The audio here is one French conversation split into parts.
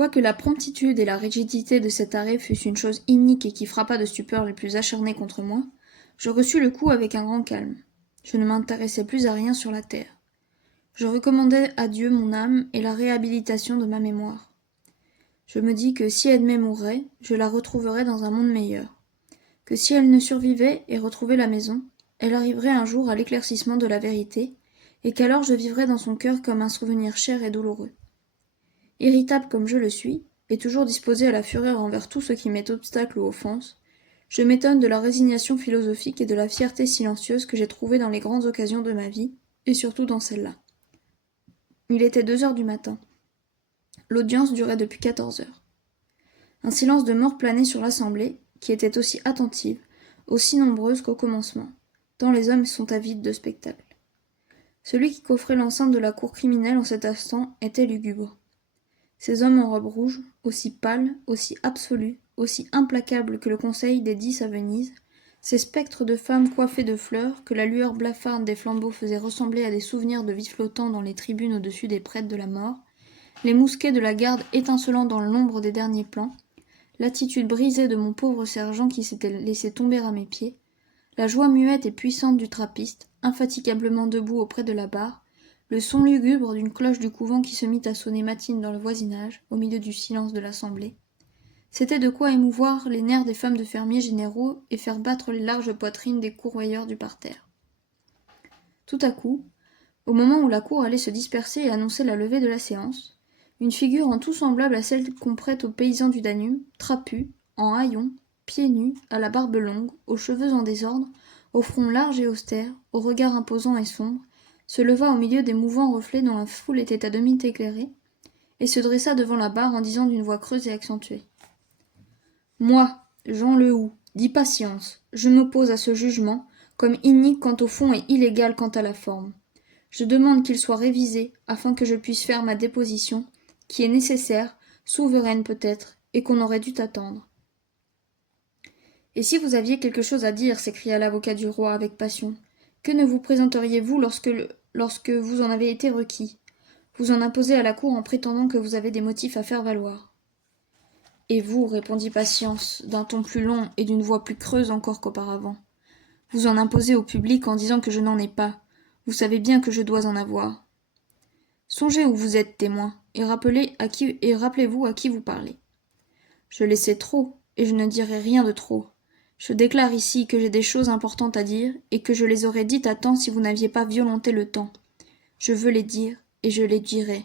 Quoique la promptitude et la rigidité de cet arrêt fussent une chose inique et qui frappa de stupeur les plus acharnés contre moi, je reçus le coup avec un grand calme. Je ne m'intéressais plus à rien sur la terre. Je recommandais à Dieu mon âme et la réhabilitation de ma mémoire. Je me dis que si Edmée mourait, je la retrouverais dans un monde meilleur. Que si elle ne survivait et retrouvait la maison, elle arriverait un jour à l'éclaircissement de la vérité, et qu'alors je vivrais dans son cœur comme un souvenir cher et douloureux. Irritable comme je le suis, et toujours disposé à la fureur envers tout ce qui m'est obstacle ou offense, je m'étonne de la résignation philosophique et de la fierté silencieuse que j'ai trouvée dans les grandes occasions de ma vie, et surtout dans celle-là. Il était 2 heures du matin. L'audience durait depuis 14 heures. Un silence de mort planait sur l'assemblée, qui était aussi attentive, aussi nombreuse qu'au commencement, tant les hommes sont avides de spectacle. Celui qui coffrait l'enceinte de la cour criminelle en cet instant était lugubre. Ces hommes en robe rouge, aussi pâles, aussi absolus, aussi implacables que le conseil des 10 à Venise, ces spectres de femmes coiffées de fleurs, que la lueur blafarde des flambeaux faisait ressembler à des souvenirs de vie flottants dans les tribunes au-dessus des prêtres de la mort, les mousquets de la garde étincelant dans l'ombre des derniers plans, l'attitude brisée de mon pauvre sergent qui s'était laissé tomber à mes pieds, la joie muette et puissante du trappiste, infatigablement debout auprès de la barre, le son lugubre d'une cloche du couvent qui se mit à sonner matine dans le voisinage, au milieu du silence de l'assemblée. C'était de quoi émouvoir les nerfs des femmes de fermiers généraux et faire battre les larges poitrines des courroyeurs du parterre. Tout à coup, au moment où la cour allait se disperser et annoncer la levée de la séance, une figure en tout semblable à celle qu'on prête aux paysans du Danube, trapue, en haillons, pieds nus, à la barbe longue, aux cheveux en désordre, au front large et austère, au regard imposant et sombre, se leva au milieu des mouvants reflets dont la foule était à demi éclairée, et se dressa devant la barre en disant d'une voix creuse et accentuée. « Moi, Jean Lehoux, dis patience, je m'oppose à ce jugement, comme inique quant au fond et illégal quant à la forme. Je demande qu'il soit révisé, afin que je puisse faire ma déposition, qui est nécessaire, souveraine peut-être, et qu'on aurait dû attendre. » « Et si vous aviez quelque chose à dire, s'écria l'avocat du roi avec passion, que ne vous présenteriez-vous lorsque vous en avez été requis? Vous en imposez à la cour en prétendant que vous avez des motifs à faire valoir. » « Et vous, répondit Patience, d'un ton plus long et d'une voix plus creuse encore qu'auparavant, vous en imposez au public en disant que je n'en ai pas. Vous savez bien que je dois en avoir. Songez où vous êtes témoin, et rappelez-vous à qui vous parlez. Je les sais trop, et je ne dirai rien de trop. Je déclare ici que j'ai des choses importantes à dire, et que je les aurais dites à temps si vous n'aviez pas violenté le temps. Je veux les dire, et je les dirai.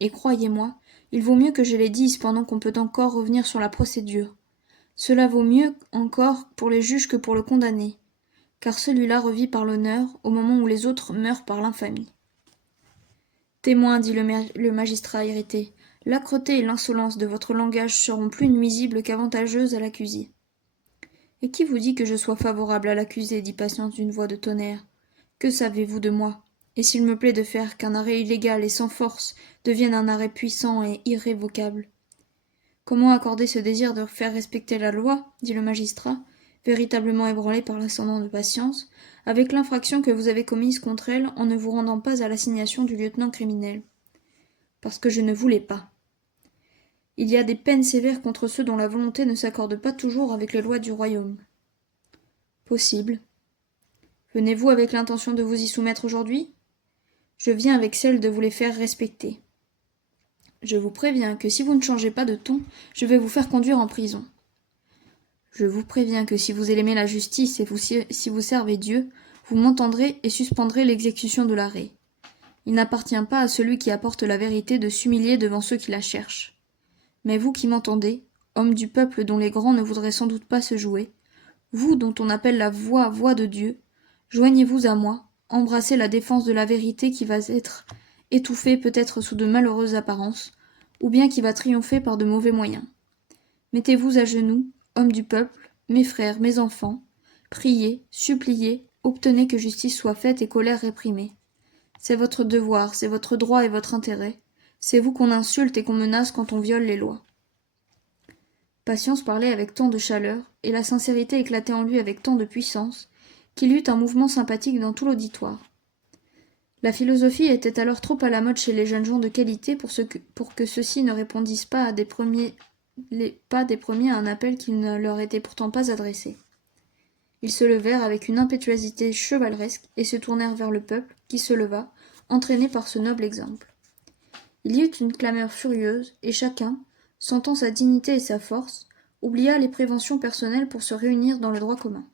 Et croyez-moi, il vaut mieux que je les dise pendant qu'on peut encore revenir sur la procédure. Cela vaut mieux encore pour les juges que pour le condamné, car celui-là revit par l'honneur au moment où les autres meurent par l'infamie. Témoin, dit le magistrat irrité, l'âcreté et l'insolence de votre langage seront plus nuisibles qu'avantageuses à l'accusé. Et qui vous dit que je sois favorable à l'accusé, dit Patience d'une voix de tonnerre. Que savez-vous de moi? Et s'il me plaît de faire qu'un arrêt illégal et sans force devienne un arrêt puissant et irrévocable? Comment accorder ce désir de faire respecter la loi, dit le magistrat, véritablement ébranlé par l'ascendant de Patience, avec l'infraction que vous avez commise contre elle en ne vous rendant pas à l'assignation du lieutenant criminel? Parce que je ne voulais pas. Il y a des peines sévères contre ceux dont la volonté ne s'accorde pas toujours avec les lois du royaume. Possible. Venez-vous avec l'intention de vous y soumettre aujourd'hui? Je viens avec celle de vous les faire respecter. Je vous préviens que si vous ne changez pas de ton, je vais vous faire conduire en prison. Je vous préviens que si vous aimez la justice et si vous servez Dieu, vous m'entendrez et suspendrez l'exécution de l'arrêt. Il n'appartient pas à celui qui apporte la vérité de s'humilier devant ceux qui la cherchent. Mais vous qui m'entendez, homme du peuple dont les grands ne voudraient sans doute pas se jouer, vous dont on appelle la voix de Dieu, joignez-vous à moi, embrassez la défense de la vérité qui va être étouffée peut-être sous de malheureuses apparences, ou bien qui va triompher par de mauvais moyens. Mettez-vous à genoux, hommes du peuple, mes frères, mes enfants, priez, suppliez, obtenez que justice soit faite et colère réprimée. C'est votre devoir, c'est votre droit et votre intérêt. C'est vous qu'on insulte et qu'on menace quand on viole les lois. Patience parlait avec tant de chaleur, et la sincérité éclatait en lui avec tant de puissance, qu'il y eut un mouvement sympathique dans tout l'auditoire. La philosophie était alors trop à la mode chez les jeunes gens de qualité pour que ceux-ci ne répondissent pas des premiers à un appel qui ne leur était pourtant pas adressé. Ils se levèrent avec une impétuosité chevaleresque et se tournèrent vers le peuple, qui se leva, entraîné par ce noble exemple. Il y eut une clameur furieuse, et chacun, sentant sa dignité et sa force, oublia les préventions personnelles pour se réunir dans le droit commun.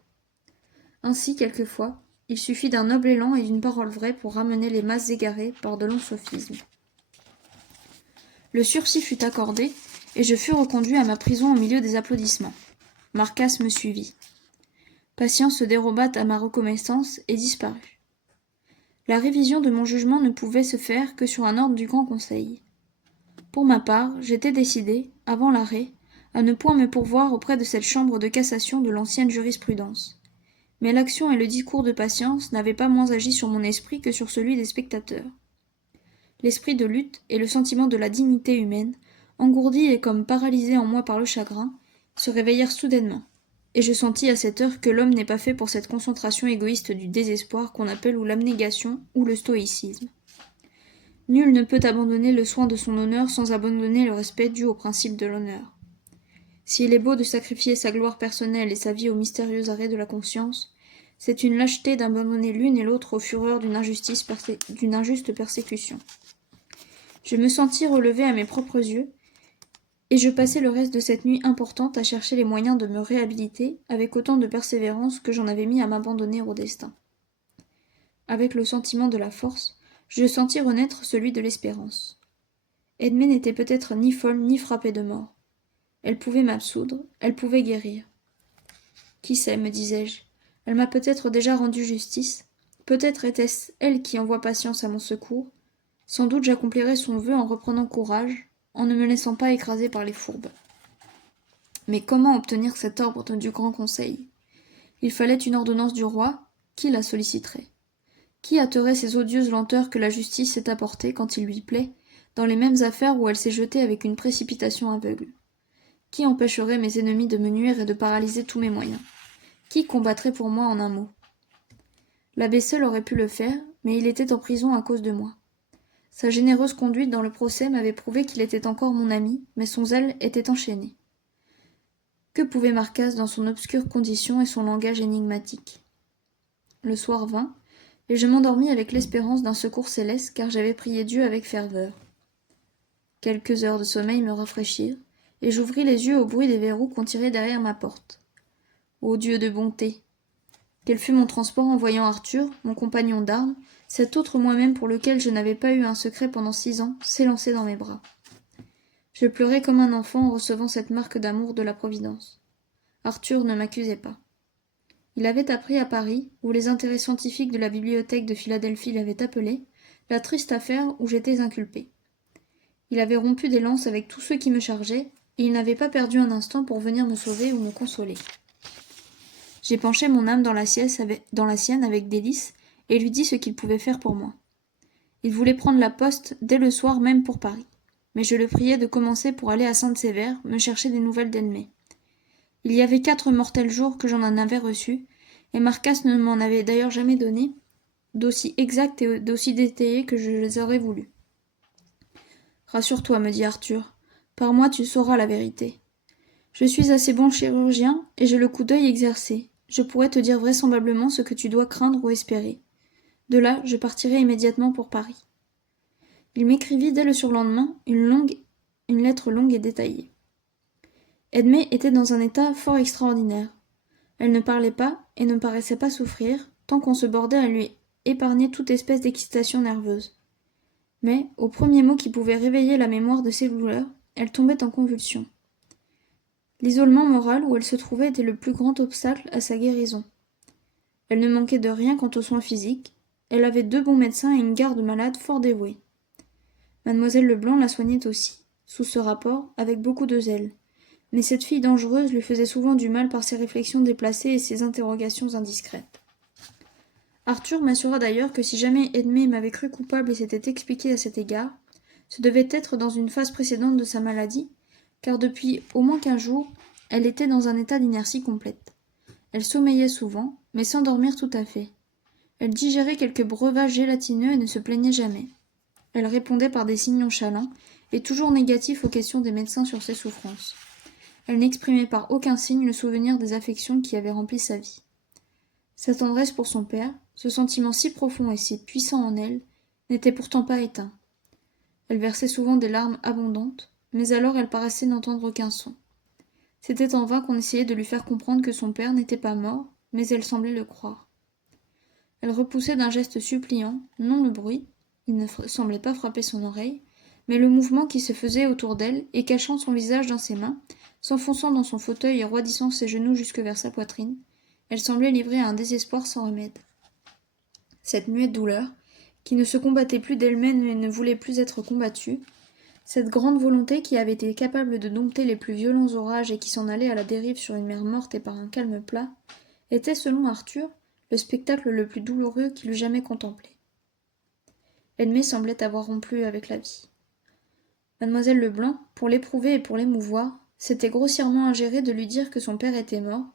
Ainsi, quelquefois, il suffit d'un noble élan et d'une parole vraie pour ramener les masses égarées par de longs sophismes. Le sursis fut accordé, et je fus reconduit à ma prison au milieu des applaudissements. Marcasse me suivit. Patience se déroba à ma reconnaissance et disparut. La révision de mon jugement ne pouvait se faire que sur un ordre du Grand Conseil. Pour ma part, j'étais décidé, avant l'arrêt, à ne point me pourvoir auprès de cette chambre de cassation de l'ancienne jurisprudence. Mais l'action et le discours de Patience n'avaient pas moins agi sur mon esprit que sur celui des spectateurs. L'esprit de lutte et le sentiment de la dignité humaine, engourdis et comme paralysés en moi par le chagrin, se réveillèrent soudainement. Et je sentis à cette heure que l'homme n'est pas fait pour cette concentration égoïste du désespoir qu'on appelle ou l'abnégation ou le stoïcisme. Nul ne peut abandonner le soin de son honneur sans abandonner le respect dû au principe de l'honneur. S'il est beau de sacrifier sa gloire personnelle et sa vie aux mystérieux arrêts de la conscience, c'est une lâcheté d'abandonner l'une et l'autre aux fureurs d'une injuste persécution. Je me sentis relevé à mes propres yeux, et je passai le reste de cette nuit importante à chercher les moyens de me réhabiliter avec autant de persévérance que j'en avais mis à m'abandonner au destin. Avec le sentiment de la force, je sentis renaître celui de l'espérance. Edmée n'était peut-être ni folle ni frappée de mort. Elle pouvait m'absoudre, elle pouvait guérir. Qui sait, me disais-je, elle m'a peut-être déjà rendu justice, peut-être était-ce elle qui envoie Patience à mon secours, sans doute j'accomplirais son vœu en reprenant courage, en ne me laissant pas écraser par les fourbes. Mais comment obtenir cet ordre du Grand Conseil? Il fallait une ordonnance du roi, qui la solliciterait? Qui hâterait ces odieuses lenteurs que la justice s'est apportées, quand il lui plaît, dans les mêmes affaires où elle s'est jetée avec une précipitation aveugle? Qui empêcherait mes ennemis de me nuire et de paralyser tous mes moyens? Qui combattrait pour moi en un mot? L'abbé seul aurait pu le faire, mais il était en prison à cause de moi. Sa généreuse conduite dans le procès m'avait prouvé qu'il était encore mon ami, mais son zèle était enchaîné. Que pouvait Marcasse dans son obscure condition et son langage énigmatique? Le soir vint, et je m'endormis avec l'espérance d'un secours céleste, car j'avais prié Dieu avec ferveur. Quelques heures de sommeil me rafraîchirent, et j'ouvris les yeux au bruit des verrous qu'on tirait derrière ma porte. Ô Dieu de bonté! Quel fut mon transport en voyant Arthur, mon compagnon d'armes, cet autre moi-même pour lequel je n'avais pas eu un secret pendant 6 ans, s'élancer dans mes bras. Je pleurais comme un enfant en recevant cette marque d'amour de la Providence. Arthur ne m'accusait pas. Il avait appris à Paris, où les intérêts scientifiques de la bibliothèque de Philadelphie l'avaient appelé, la triste affaire où j'étais inculpé. Il avait rompu des lances avec tous ceux qui me chargeaient, et il n'avait pas perdu un instant pour venir me sauver ou me consoler. J'ai penché mon âme dans la sienne avec délice, et lui dis ce qu'il pouvait faire pour moi. Il voulait prendre la poste dès le soir même pour Paris, mais je le priai de commencer pour aller à Sainte-Sévère me chercher des nouvelles d'Edmée. Il y avait 4 mortels jours que j'en avais reçus, et Marcasse ne m'en avait d'ailleurs jamais donné, d'aussi exacts et d'aussi détaillés que je les aurais voulu. Rassure-toi, me dit Arthur, par moi tu sauras la vérité. Je suis assez bon chirurgien, et j'ai le coup d'œil exercé. Je pourrais te dire vraisemblablement ce que tu dois craindre ou espérer. De là, je partirai immédiatement pour Paris. Il m'écrivit dès le surlendemain une lettre longue et détaillée. Edmée était dans un état fort extraordinaire. Elle ne parlait pas et ne paraissait pas souffrir, tant qu'on se bordait à lui épargner toute espèce d'excitation nerveuse. Mais, au premier mot qui pouvait réveiller la mémoire de ses douleurs, elle tombait en convulsions. L'isolement moral où elle se trouvait était le plus grand obstacle à sa guérison. Elle ne manquait de rien quant aux soins physiques. Elle avait 2 bons médecins et une garde-malade fort dévouée. Mademoiselle Leblanc la soignait aussi, sous ce rapport, avec beaucoup de zèle. Mais cette fille dangereuse lui faisait souvent du mal par ses réflexions déplacées et ses interrogations indiscrètes. Arthur m'assura d'ailleurs que si jamais Edmée m'avait cru coupable et s'était expliqué à cet égard, ce devait être dans une phase précédente de sa maladie, car depuis au moins 15 jours, elle était dans un état d'inertie complète. Elle sommeillait souvent, mais sans dormir tout à fait. Elle digérait quelques breuvages gélatineux et ne se plaignait jamais. Elle répondait par des signes nonchalants et toujours négatifs aux questions des médecins sur ses souffrances. Elle n'exprimait par aucun signe le souvenir des affections qui avaient rempli sa vie. Sa tendresse pour son père, ce sentiment si profond et si puissant en elle, n'était pourtant pas éteint. Elle versait souvent des larmes abondantes, mais alors elle paraissait n'entendre aucun son. C'était en vain qu'on essayait de lui faire comprendre que son père n'était pas mort, mais elle semblait le croire. Elle repoussait d'un geste suppliant, non le bruit, il ne semblait pas frapper son oreille, mais le mouvement qui se faisait autour d'elle, et cachant son visage dans ses mains, s'enfonçant dans son fauteuil et roidissant ses genoux jusque vers sa poitrine, elle semblait livrée à un désespoir sans remède. Cette muette douleur, qui ne se combattait plus d'elle-même et ne voulait plus être combattue, cette grande volonté qui avait été capable de dompter les plus violents orages et qui s'en allait à la dérive sur une mer morte et par un calme plat, était, selon Arthur, le spectacle le plus douloureux qu'il eût jamais contemplé. Edmé semblait avoir rompu avec la vie. Mademoiselle Leblanc, pour l'éprouver et pour l'émouvoir, s'était grossièrement ingérée de lui dire que son père était mort.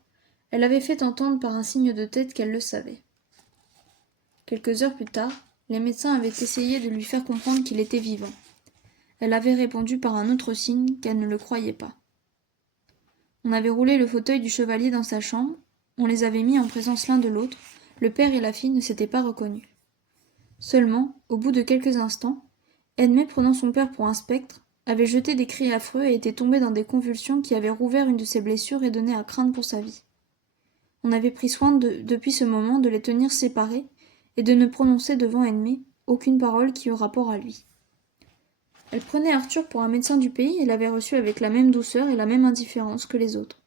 Elle avait fait entendre par un signe de tête qu'elle le savait. Quelques heures plus tard, les médecins avaient essayé de lui faire comprendre qu'il était vivant. Elle avait répondu par un autre signe qu'elle ne le croyait pas. On avait roulé le fauteuil du chevalier dans sa chambre, on les avait mis en présence l'un de l'autre, le père et la fille ne s'étaient pas reconnus. Seulement, au bout de quelques instants, Edmé, prenant son père pour un spectre, avait jeté des cris affreux et était tombé dans des convulsions qui avaient rouvert une de ses blessures et donné à craindre pour sa vie. On avait pris soin depuis ce moment de les tenir séparés et de ne prononcer devant Edmé aucune parole qui eût rapport à lui. Elle prenait Arthur pour un médecin du pays et l'avait reçu avec la même douceur et la même indifférence que les autres.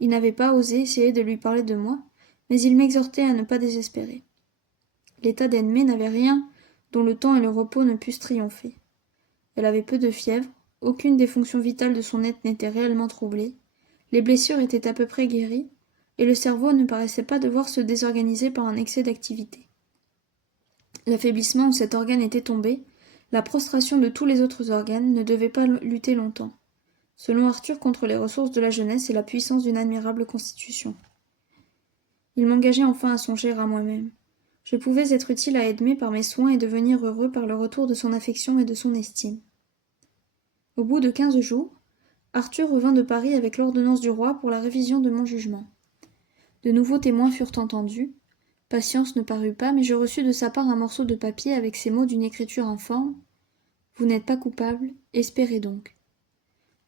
Il n'avait pas osé essayer de lui parler de moi, mais il m'exhortait à ne pas désespérer. L'état d'Edmé n'avait rien dont le temps et le repos ne pussent triompher. Elle avait peu de fièvre, aucune des fonctions vitales de son être n'était réellement troublée, les blessures étaient à peu près guéries, et le cerveau ne paraissait pas devoir se désorganiser par un excès d'activité. L'affaiblissement où cet organe était tombé, la prostration de tous les autres organes ne devait pas lutter longtemps, selon Arthur, contre les ressources de la jeunesse et la puissance d'une admirable constitution. Il m'engageait enfin à songer à moi-même. Je pouvais être utile à Edmé par mes soins et devenir heureux par le retour de son affection et de son estime. Au bout de 15 jours, Arthur revint de Paris avec l'ordonnance du roi pour la révision de mon jugement. De nouveaux témoins furent entendus. Patience ne parut pas, mais je reçus de sa part un morceau de papier avec ces mots d'une écriture informe. « Vous n'êtes pas coupable, espérez donc. »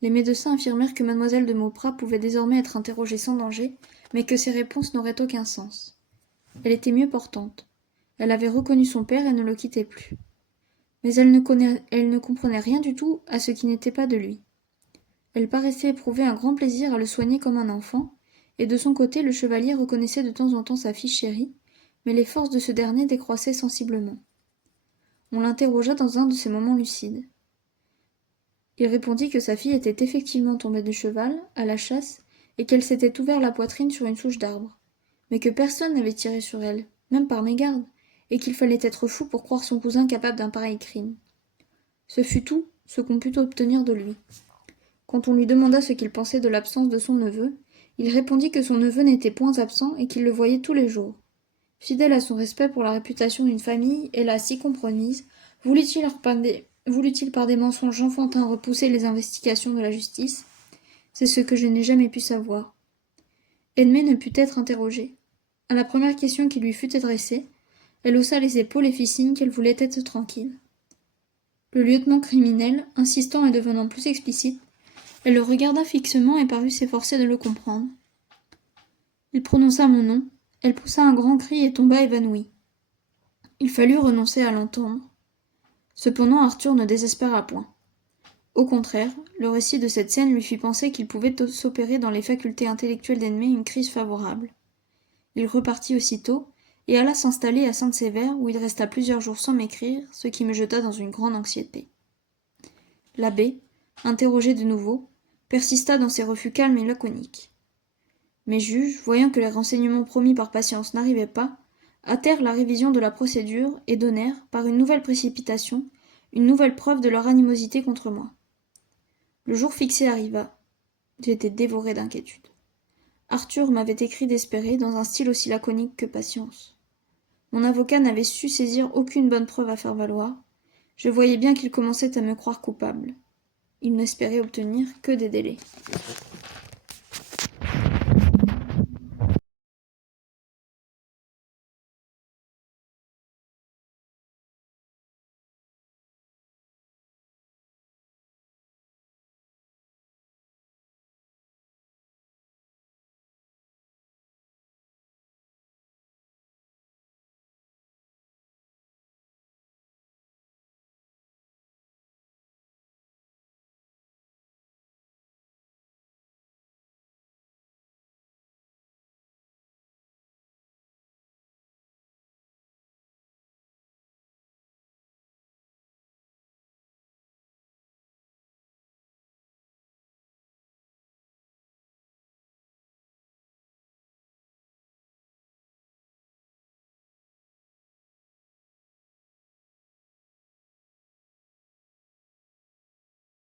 Les médecins affirmèrent que mademoiselle de Mauprat pouvait désormais être interrogée sans danger, mais que ses réponses n'auraient aucun sens. Elle était mieux portante. Elle avait reconnu son père et ne le quittait plus. Mais elle ne comprenait rien du tout à ce qui n'était pas de lui. Elle paraissait éprouver un grand plaisir à le soigner comme un enfant, et de son côté le chevalier reconnaissait de temps en temps sa fille chérie, mais les forces de ce dernier décroissaient sensiblement. On l'interrogea dans un de ces moments lucides. Il répondit que sa fille était effectivement tombée de cheval, à la chasse, et qu'elle s'était ouvert la poitrine sur une souche d'arbre, mais que personne n'avait tiré sur elle, même par mégarde, et qu'il fallait être fou pour croire son cousin capable d'un pareil crime. Ce fut tout ce qu'on put obtenir de lui. Quand on lui demanda ce qu'il pensait de l'absence de son neveu, il répondit que son neveu n'était point absent et qu'il le voyait tous les jours. Fidèle à son respect pour la réputation d'une famille, et là si compromise, voulut-il par des mensonges enfantins repousser les investigations de la justice? C'est ce que je n'ai jamais pu savoir. Edmé ne put être interrogée. À la première question qui lui fut adressée, elle haussa les épaules et fit signe qu'elle voulait être tranquille. Le lieutenant criminel, insistant et devenant plus explicite, elle le regarda fixement et parut s'efforcer de le comprendre. Il prononça mon nom, elle poussa un grand cri et tomba évanouie. Il fallut renoncer à l'entendre. Cependant Arthur ne désespéra point. Au contraire, le récit de cette scène lui fit penser qu'il pouvait s'opérer dans les facultés intellectuelles d'Edmé une crise favorable. Il repartit aussitôt, et alla s'installer à Sainte-Sévère, où il resta plusieurs jours sans m'écrire, ce qui me jeta dans une grande anxiété. L'abbé, interrogé de nouveau, persista dans ses refus calmes et laconiques. Mes juges, voyant que les renseignements promis par Patience n'arrivaient pas, hâtèrent la révision de la procédure et donnèrent, par une nouvelle précipitation, une nouvelle preuve de leur animosité contre moi. Le jour fixé arriva. J'étais dévoré d'inquiétude. Arthur m'avait écrit d'espérer, dans un style aussi laconique que Patience. Mon avocat n'avait su saisir aucune bonne preuve à faire valoir. Je voyais bien qu'il commençait à me croire coupable. Il n'espérait obtenir que des délais.